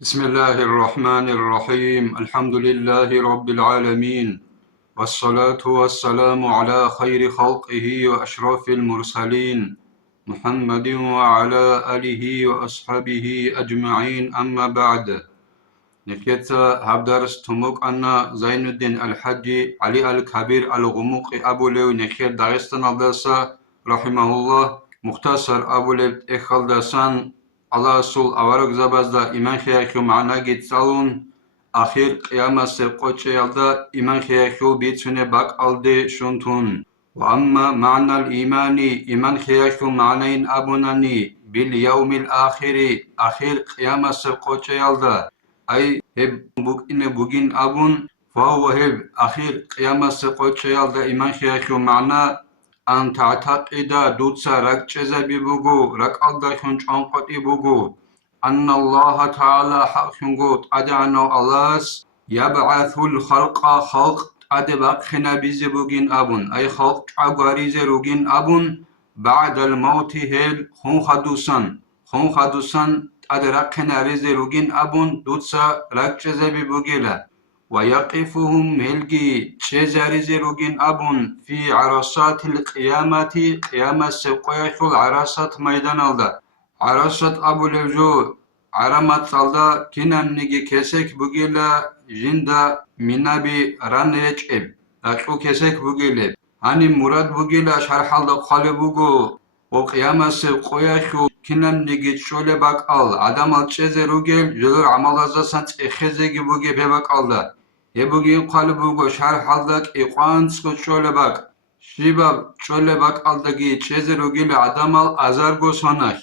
بسم الله الرحمن الرحيم الحمد لله رب العالمين والصلاة والسلام على خير خلقه وأشرف المرسلين محمد وعلى آله وأصحابه أجمعين أما بعد نكتا هبدرس تموك أن زين الدين الحج علي الكبير الغموق أبو ليو نكير داغستان الدرسة رحمه الله مختصر أبو ليو إخال داسان الله سول أورق زبازدا إيمان خياخيو معنا جيتسالون أخير قيامة سيقوچي يالدا إيمان خياخيو بيتسوني باك ألدي شنتون وأما معنى الإيمان إيمان خياخيو معنين أبوناني باليوم الآخر أخير قيامة سيقوچي يالدا أي هب بوغين أبون فهو هب أخير قيامة سيقوچي يالدا إيمان خياخيو معنا أن تعتقد دوتسا ركچزا بيبوغو رك ألدخون چانقوتي بوغو أن الله تعالى حقنغوت أدعنو ألاس يبعث الخلق خلق أدبقنا بيزبوغين أبون أي خلق عقاريز روغين أبون بعد الموت هل خون خدوسان أدرقنا رزروغين أبون دوتسا ركچزا بيبوغيلا ويقفهم هلجي شزارز روغين أبون في عرصات القيامة قيامة سقويش العرصات ميدان الدا عرصات أبو لجو عرمات صلدا كنان نيجي كسك بوغيلا جندا منابي ران يجب أكو كسك بوغيلا هاني مراد بوغيلا شرح الدا خالي بوغو وقيامة سقويش كنان نيجي شولي باك ال عدم الچزي روغيل جلور عمال ازاسان تخزيگي بوغي بباك الدا يبوغي قلبوغو شرح الدك إقوانسكو چولباك شيباب چولباك الدگي چزروغيل عدمال ازارگو سوناش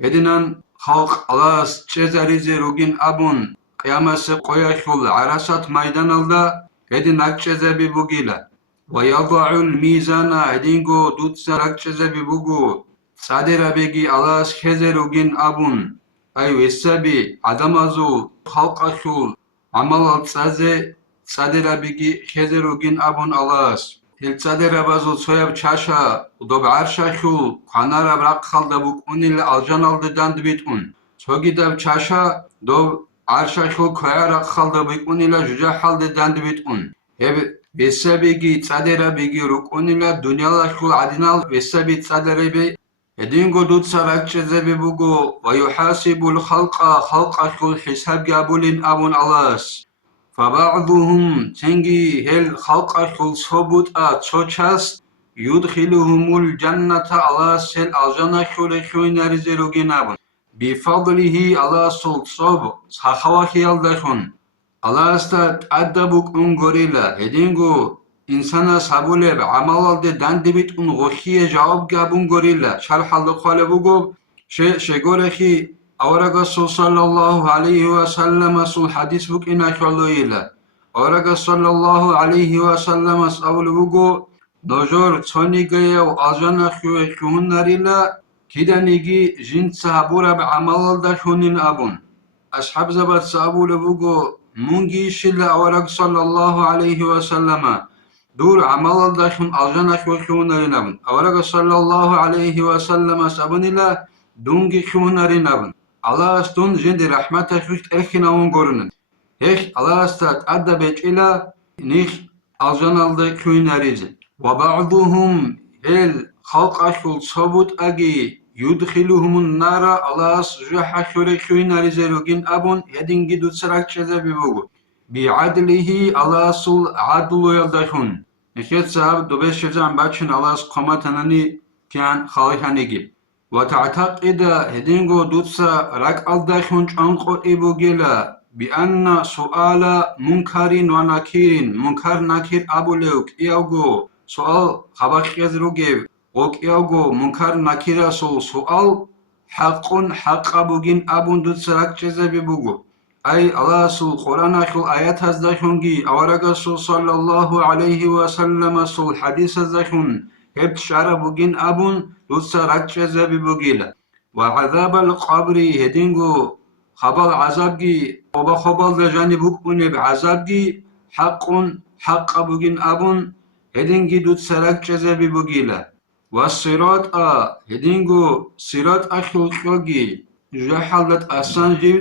يدينان خلق الاس چزاريزي روغين أبون قيامس قوياشول عرسات ميدان الدا يديناك چزبي بوغيلا ويضع الميزان يدينغو دوتسارك چزبي بوغو صادر بيگي الاس خزروغين أبون أي وسبي عدمازو خلق اشول عمل الصازي صادرابيگي خزروگين أبون ألاس هل صادرابازو صويب چاشا ودوب عرشاشو خانارا براقخال دابوك أونيل الجانال ددان دبيتون صوغي داب چاشا دوب عرشاشو كويا خال دابوك أونيل جوجاحال ددان دبيتون هب وسابيگي صادرابيگي روك أونيل دنيالاشو عدنال وسابي صادرابي يدينغو دوت سراك چزبي بوغو ويحاسب الخلق خلقاشو الحساب جابولين أبون ألاس فبعضهم تنجي هل خلق شل صبوت تشوشاس يدخلهم الجنة على سل الجنة شل شوي نرزلوجين أبون بفضله على سل صب سخواخي الدشون على استاد أدبوك غوريلا هدينغو إنسانا سابولب عمل الدي داندبيت غوخيه جواب جابون غوريلا شرح الدخالبوغو شغورخي أورغسول صلى الله عليه وسلم سول حديث بك إنا شلويلا أورغسول صلى الله عليه وسلم سأول بوغو نجور تونيغي وأجانا شوهن ناريلا كده نيجي جن صحابورا بعمل داشونين أبون أصحاب زبط سأول بوغو مونجي شلا أورغ صلى الله عليه وسلم دور عمل داشون أجانا شوهن نارين أبون أورغ صلى الله عليه وسلم سأبونيلا دونجي شوهن نارين أبون الله استون جند رحمته شوشت ارخينا ونقرنن هيش الله استات أدى بيجيلا نيش الجنال كوين ريزن وبعضهم هل خلق أشول صبوت أجي يدخلهم النار الله جح شوري كوين ريزلوجين أبون يدين جدو سراك شذا بيبوغو بعدله الله سول عدل يلدشون نشيت صاحب دوبيش شزان باتشن الله قمتنني كان خالحانيجي وتعتقد هدينغو دوتسا راك ألداشون چانقوت إبوغيلا بأن سؤال منكر ونكير منكر نكير أبو لوك إيوغو سؤال خباك يزروغيب وك إيوغو منكر نكير سؤال حق حق أبوغين أبون دوتسا راك چزبي بوغو أي الله سول قرآن شول آيات هزداشونغي أورغ صلى الله عليه وسلم سول حديث هزداشون هبت شعر بوغين أبون دوتسا راكچزا ببوغيلا وعذاب القبر هدينغو خبال عذابجي وبا خبال دجاني بوكوني بعذابجي حق بوغين أبون هدينغي دوتسا راكچزا ببوغيلا والصراط هدينغو صراط أشلقوغي جحلت أسانجي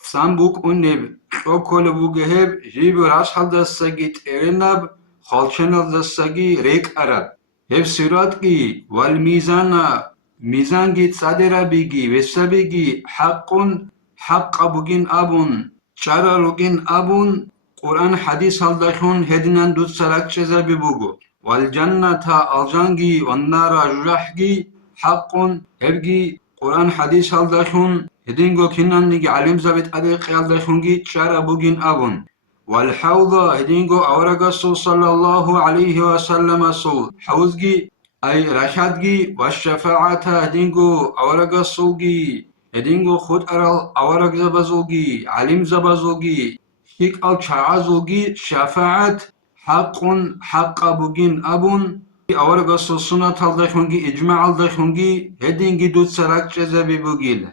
Sambuk uneb, Okole Bugeheb, Jibur Ashaldasagi Terenab, Holchenaldasagi Rek Arab. Heb Siratki, Wal Mizana, Mizangi Tsaderabigi, Vesabigi, Hakun, Hakabugin Abun, Charalugin Abun, Quran Hadis Haldashun, Hedinan Dut Salak Chezabibugu. Wal Jannata Aljangi, Wannara Jurahgi, Hakun, Hebgi, Quran Hadis Haldashun, هدينغو كنان نيجي علم زبط أديق يالدا شونجي تشارا بوجين أبون والحوضة هدينغو أورغا صلى الله عليه وسلم صول حوزجي أي رشادجي والشفاعة هدينغو أورغا صوجي هدينغو خود أرال أورغ زبازوجي علم زبازوجي هيك الشعازوجي شفاعة حق حق بوجين أبون أورغا صلى الله عليه إجماع الدشونجي هدينغي دوت سراك جزابي بوجيل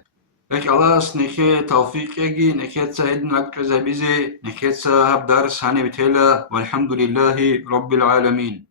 لك الله نخي توفيق يجي نخي تساعدنا لك زبيزي نخي تساعد درس هاني بتهلا والحمد لله رب العالمين